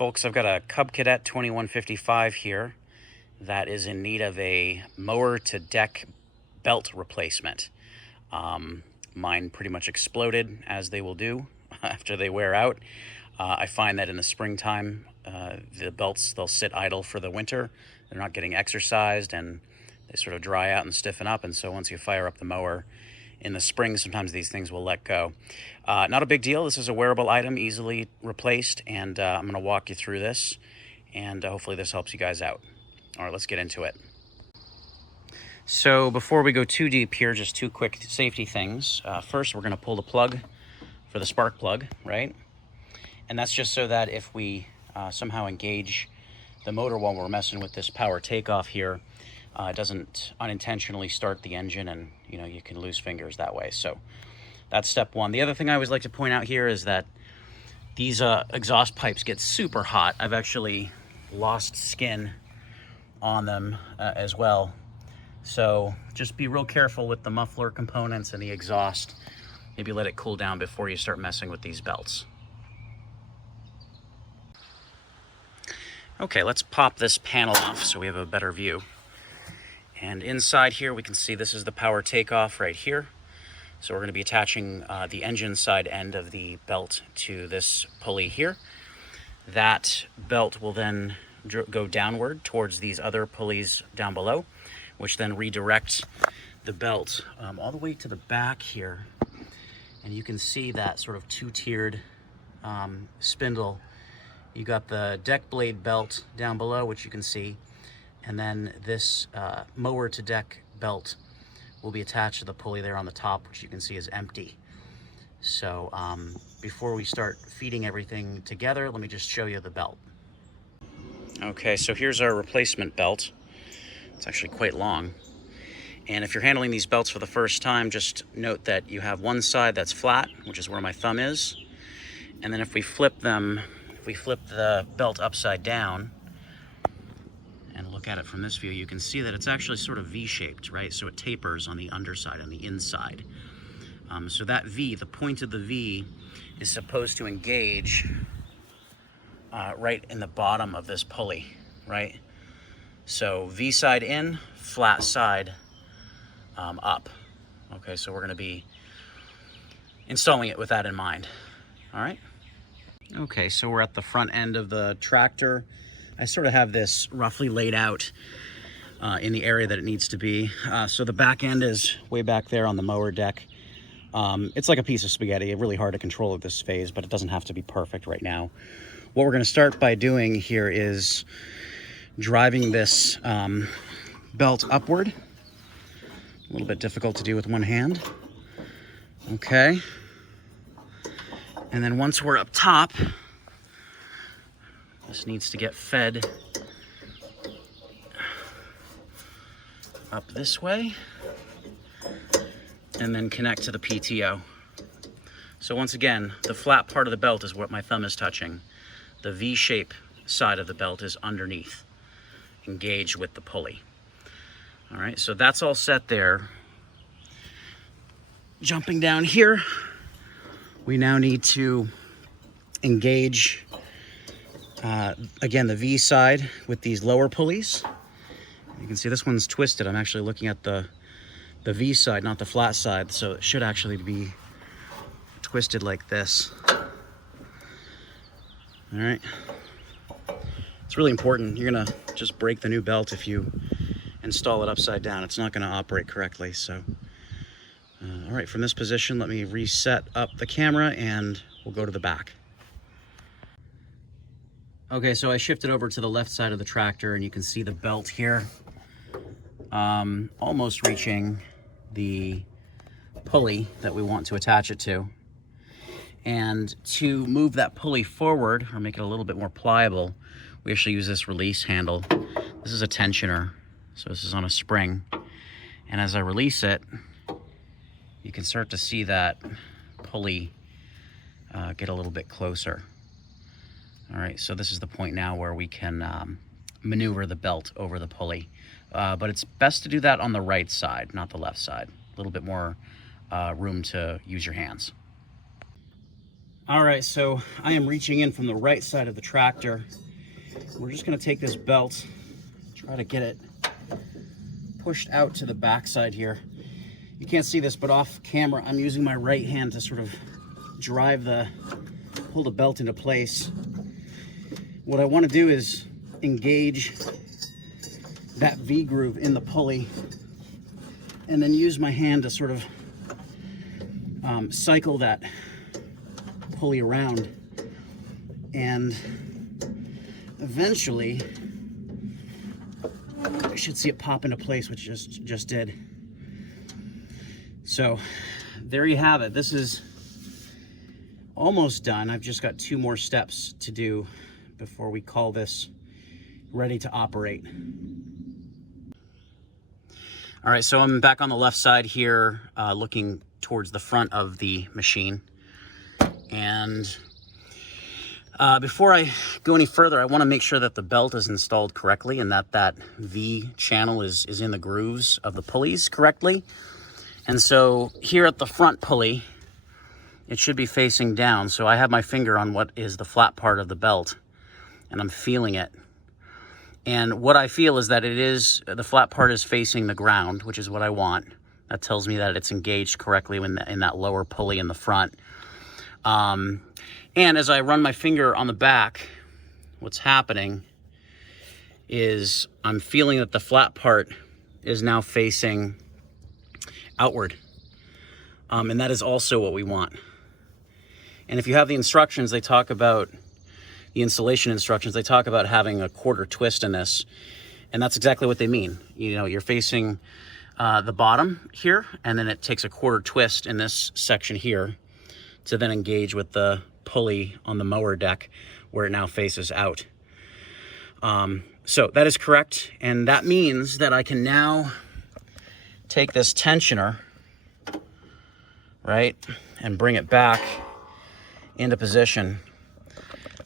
Folks, I've got a Cub Cadet 2155 here that is in need of a mower to deck belt replacement. Mine pretty much exploded, as they will do after they wear out. I find that in the springtime, the belts, they'll sit idle for the winter. They're not getting exercised and they sort of dry out and stiffen up. And so once you fire up the mower in the spring, sometimes these things will let go. Not a big deal. This is a wearable item, easily replaced, and I'm going to walk you through this, and hopefully this helps you guys out. All right, let's get into it. So before we go too deep here, just two quick safety things. First, we're going to pull the plug for the spark plug, right? And that's just so that if we somehow engage the motor while we're messing with this power takeoff here, it doesn't unintentionally start the engine, and you can lose fingers that way. So that's step one. The other thing I always like to point out here is that these exhaust pipes get super hot. I've actually lost skin on them as well. So just be real careful with the muffler components and the exhaust. Maybe let it cool down before you start messing with these belts. Okay, let's pop this panel off so we have a better view. And inside here, we can see this is the power takeoff right here. So we're going to be attaching the engine side end of the belt to this pulley here. That belt will then go downward towards these other pulleys down below, which then redirect the belt all the way to the back here. And you can see that sort of two-tiered spindle. You got the deck blade belt down below, which you can see. And then this mower to deck belt will be attached to the pulley there on the top, which you can see is empty. So before we start feeding everything together, let me just show you the belt. Okay, so here's our replacement belt. It's actually quite long. And if you're handling these belts for the first time, just note that you have one side that's flat, which is where my thumb is. And then if we flip the belt upside down, and look at it from this view, you can see that it's actually sort of V-shaped, right? So it tapers on the underside, on the inside. So that V, the point of the V, is supposed to engage right in the bottom of this pulley, right? So V side in, flat side up. Okay, so we're gonna be installing it with that in mind, all right? Okay, so we're at the front end of the tractor. I sort of have this roughly laid out in the area that it needs to be. So the back end is way back there on the mower deck. It's like a piece of spaghetti, really hard to control at this phase, but it doesn't have to be perfect right now. What we're gonna start by doing here is driving this belt upward. A little bit difficult to do with one hand. Okay. And then once we're up top, this needs to get fed up this way and then connect to the PTO. So once again, the flat part of the belt is what my thumb is touching. The V-shape side of the belt is underneath, engaged with the pulley. All right, so that's all set there. Jumping down here, we now need to engage again, the V side with these lower pulleys. You can see this one's twisted. I'm actually looking at the V side, not the flat side, so it should actually be twisted like this. All right. It's really important. You're gonna just break the new belt if you install it upside down. It's not gonna operate correctly, so. All right, from this position, let me reset up the camera and we'll go to the back. Okay, so I shifted over to the left side of the tractor and you can see the belt here almost reaching the pulley that we want to attach it to. And to move that pulley forward or make it a little bit more pliable, we actually use this release handle. This is a tensioner, so this is on a spring. And as I release it, you can start to see that pulley get a little bit closer. All right, so this is the point now where we can maneuver the belt over the pulley. But it's best to do that on the right side, not the left side. A little bit more room to use your hands. All right, so I am reaching in from the right side of the tractor. We're just gonna take this belt, try to get it pushed out to the back side here. You can't see this, but off camera, I'm using my right hand to sort of pull the belt into place. What I want to do is engage that V groove in the pulley and then use my hand to sort of cycle that pulley around, and eventually I should see it pop into place, which just did. So there you have it. This is almost done. I've just got 2 more steps to do before we call this ready to operate. All right, so I'm back on the left side here, looking towards the front of the machine. And before I go any further, I want to make sure that the belt is installed correctly and that V channel is in the grooves of the pulleys correctly. And so here at the front pulley, it should be facing down. So I have my finger on what is the flat part of the belt, and I'm feeling it. And what I feel is that the flat part is facing the ground, which is what I want. That tells me that it's engaged correctly in that lower pulley in the front. And as I run my finger on the back, what's happening is I'm feeling that the flat part is now facing outward. And that is also what we want. And if you have the instructions, they talk about the installation instructions, they talk about having a quarter twist in this. And that's exactly what they mean. You know, you're facing the bottom here, and then it takes a quarter twist in this section here to then engage with the pulley on the mower deck where it now faces out. So that is correct. And that means that I can now take this tensioner, right, and bring it back into position.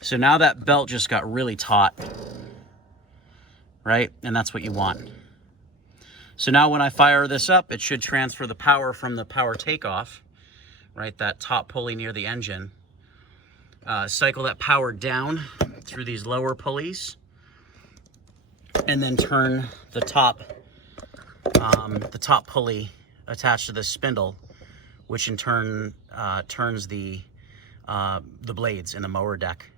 So now that belt just got really taut, right? And that's what you want. So now when I fire this up, it should transfer the power from the power takeoff, right, that top pulley near the engine, cycle that power down through these lower pulleys, and then turn the top pulley attached to this spindle, which in turn turns the blades in the mower deck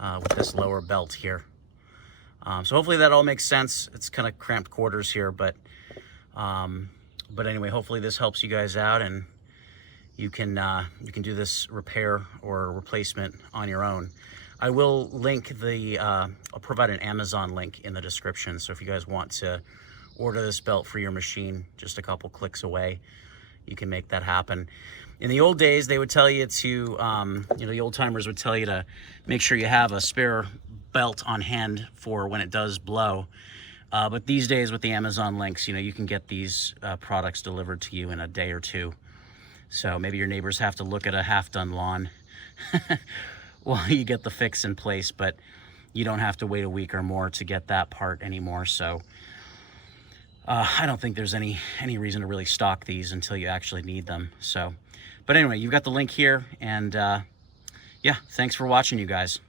with this lower belt here. So hopefully that all makes sense. It's kind of cramped quarters here, but anyway, hopefully this helps you guys out, and you can do this repair or replacement on your own. I will link I'll provide an Amazon link in the description. So if you guys want to order this belt for your machine, just a couple clicks away, you can make that happen. In the old days, they would tell you to, the old timers would tell you to make sure you have a spare belt on hand for when it does blow. But these days with the Amazon links, you can get these products delivered to you in a day or 2. So maybe your neighbors have to look at a half-done lawn while you get the fix in place, but you don't have to wait a week or more to get that part anymore. So I don't think there's any reason to really stock these until you actually need them. So, but anyway, you've got the link here, and yeah, thanks for watching, you guys.